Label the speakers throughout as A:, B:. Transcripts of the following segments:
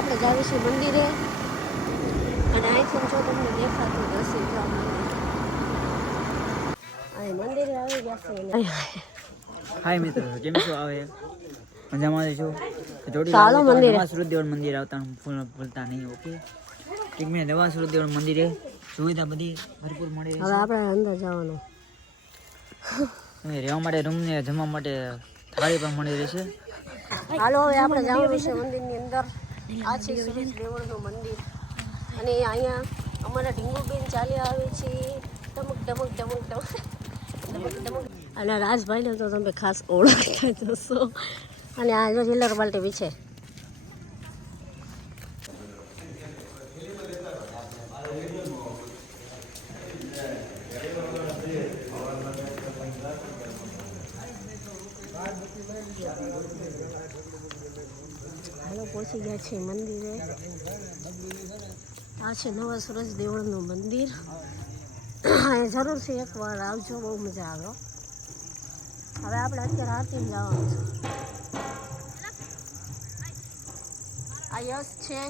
A: આપણે જાવી છીએ મંદિરે. અને અહીંથી જો તમને દેખાતું હશે જો અહીં મંદિરે. આવી ગયા છે
B: હાય મિત્રો કેમ છો? આવે મજામાં છો? જોડી
A: ચાલો મંદિર.
B: સુરદેવ મંદિર આવતા ભૂલ- ભૂલતા નહીં ઓકે? એક મિનિટ નવા સુરદેવ મંદિરે સુવિધા બધી ભરપૂર મળી
A: હવે આપણે અંદર જવાનું.
B: રહેવા માટે રૂમ ને જમવા માટે થાળી પણ મળી રહેશે
A: હાલો હવે આપણે જવાનું છે મંદિરની અંદર. આ છે સુરેશ દેવળનું મંદિર. અને અહીંયા અમારા ઢીંગુબેન ચાલ્યા આવે છે. ટમક ટમક ટમક ટમક. ટમક અને રાજભાઈને તો તમે ખાસ ઓળખતા જશો અને આ જો ચિલ્લર બાલ્ટી છે હાલો પહોંચી ગયા છે મંદિરે. આ છે નવા સુરજ દેવળનું મંદિર. જરૂર જરૂરથી એકવાર આવજો, બહુ મજા આવે હવે આપણે અત્યારે આરતી જવાનું છે. આ યશ છે,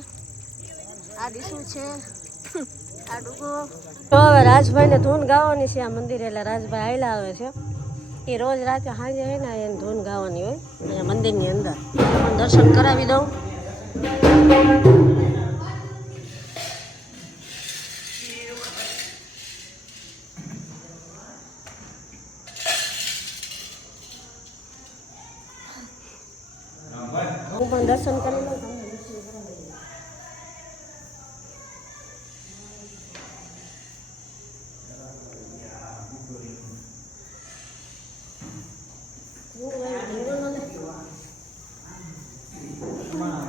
A: આ દીસુ છે, આ ડુગો. તો હવે રાજભાઈને ધૂન ગાવાની છે આ મંદિરે, એટલે રાજભાઈ આયલા આવે છે. એ રોજ રાતે સાંજે હોય ને એને ધૂન ગાવાની હોય, અહીંયા મંદિરની અંદર. પણ દર્શન કરાવી દઉં. હું પણ દર્શન કરી લઉં તમને દર્શન કરાવી દઉં.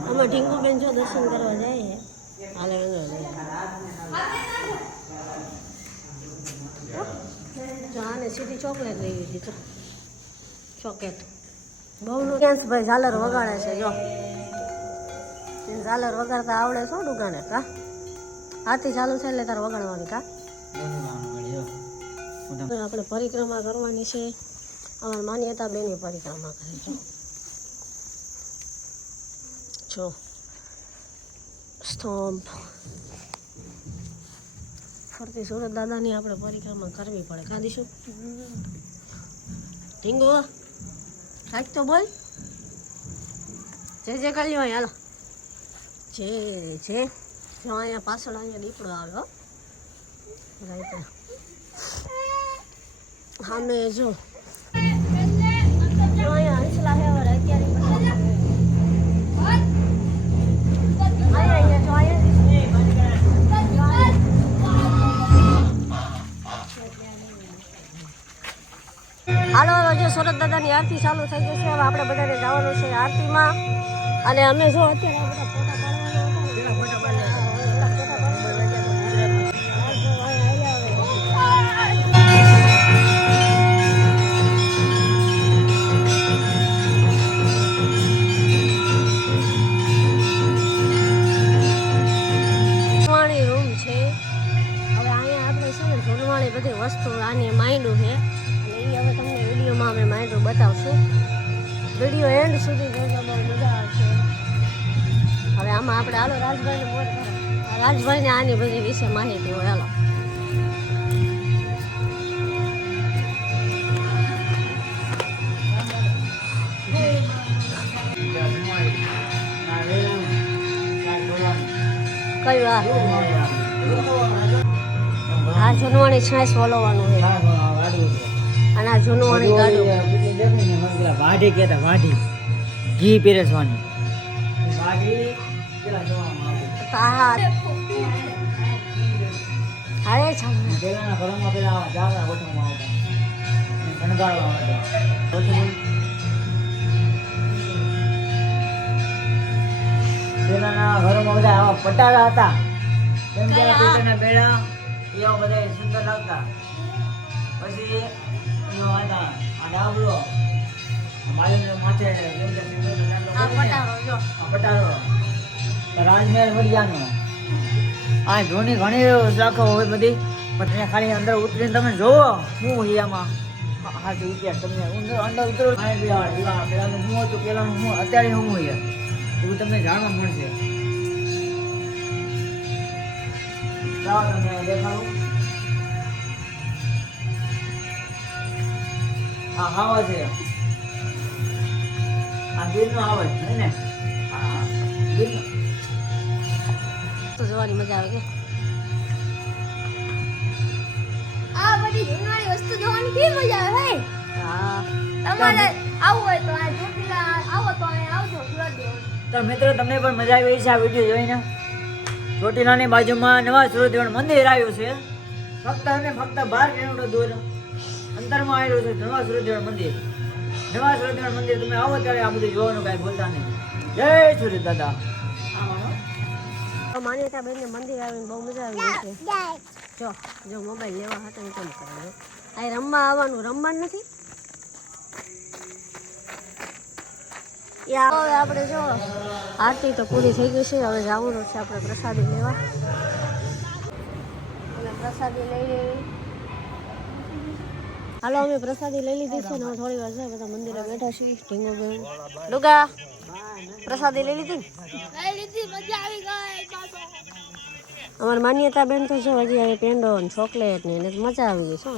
A: આમાં ઢીંગુબેન જો દર્શન કરવા જાય હાલે જો આને સીધી ચોકલેટ. લઈ લીધી તો ચોકેટ બહુ નો ભાઈ ઝાલર વગાડે છે, જો. ઝાલર વગાડતા આવડે છો દુકાને કા આથી ચાલુ છે એટલે તારે વગાડવાની કા આપણે પરિક્રમા કરવાની છે. અમારી માન્યતા બેની પરિક્રમા કરે જો સ્તંભ. ફરતી સુરત દાદાની આપણે પરિક્રમા કરવી પડે. કાંદીશું ઢીંગો? કાંઈક તો બોલ. જે જે કરી હોય, હાલો. જે જે. જો અહીંયા પાછળ અહીંયા દીપડો આવ્યો રાઈટ. સામે જો. સુરત દાદાની આરતી ચાલુ થઈ જશે હવે આપણે બધાને જવાનું છે આરતીમાં. અને અમે જો અત્યારે બધા છે. છે વસ્તુ, આની માઇન્ડ છે. એ હવે તમને વિડીયોમાં અમે માંડ્યું બતાવશું. વીડિયો એન્ડ સુધી હવે આમાં આપણે હાલો રાજભાઈને રાજભાઈને આની બધી વિશે માહિતી હોય, હાલો. કયું આ? હા જૂનવાણી છાશ વલોવાનું છે. અને આ ગાડું
B: વાઢી કહેતા વાઢી. ઘી પીરસવાની. પેલા.
A: અરે
B: પેલાના ઘરોમાં પેલા આવા જાગરા ગોઠવવામાં આવતા. બોલ. પેલાના ઘરોમાં બધા આવા પટારા હતા. કે એના બેડા એવા બધા સુંદર લાગતા પછી ડાબલો માથે
A: પટારો
B: રાજમહેલ વરિયાનો આ જૂની ઘણી રાખો હોય બધી પણ ખાલી અંદર ઉતરીને તમે જોવો શું વરિયામાં હા તો ઇતિહાસ તમને અંદર અંદર ઉતરો. પેલાનું શું હતું પેલાનું શું અત્યારે હું હોય એવું તમને જાણવા મળશે. આ હાવા છે. આ ગીરનો હાવા છે હે ને? હા. હા
A: તો જોવાની મજા આવે કે?
C: આ બધી જૂનવાણી વસ્તુ જોવાની કેવી મજા આવે હા. તમારે આવું હોય તો આ ચોટીલા આવો તો આવજો સુરત
B: તો મિત્રો તમને પણ મજા આવી છે આ વીડિયો જોઈને. ચોટીલાની બાજુમાં નવા સૂર્યદેવ મંદિર આવ્યું છે. ફક્ત અને ફક્ત બાર કિલોમીટર દૂર. અંતરમાં આવેલું છે નવા સૂર્યદેવ મંદિર. નવા સૂર્યદેવ મંદિર તમે આવો ત્યારે આ બધું જોવાનું કાંઈ બોલતા નહીં. જય સૂર્ય દાદા
A: માન્યતા બેનને મંદિર આવીને બહુ મજા આવી છે. જો જો મોબાઈલ લેવા હતા ને તમે કરો? આ રમવા આવવાનું રમવાનું નથી? હવે આપણે જો, આરતી તો પૂરી થઈ ગઈ છે, હવે જવાનું છે આપણે પ્રસાદી લેવા. અને પ્રસાદી લઈ લેવી હાલો અમે પ્રસાદી લઈ લીધી છે ને થોડી વાર છે બધા મંદિરે બેઠા છીએ. ઢીંગો બેન ડુગા પ્રસાદી લઈ લીધી? અમારી માન્યતા બેન તો છે હજી હવે પેંડો ને ચોકલેટ ને એને મજા આવી ગઈ શું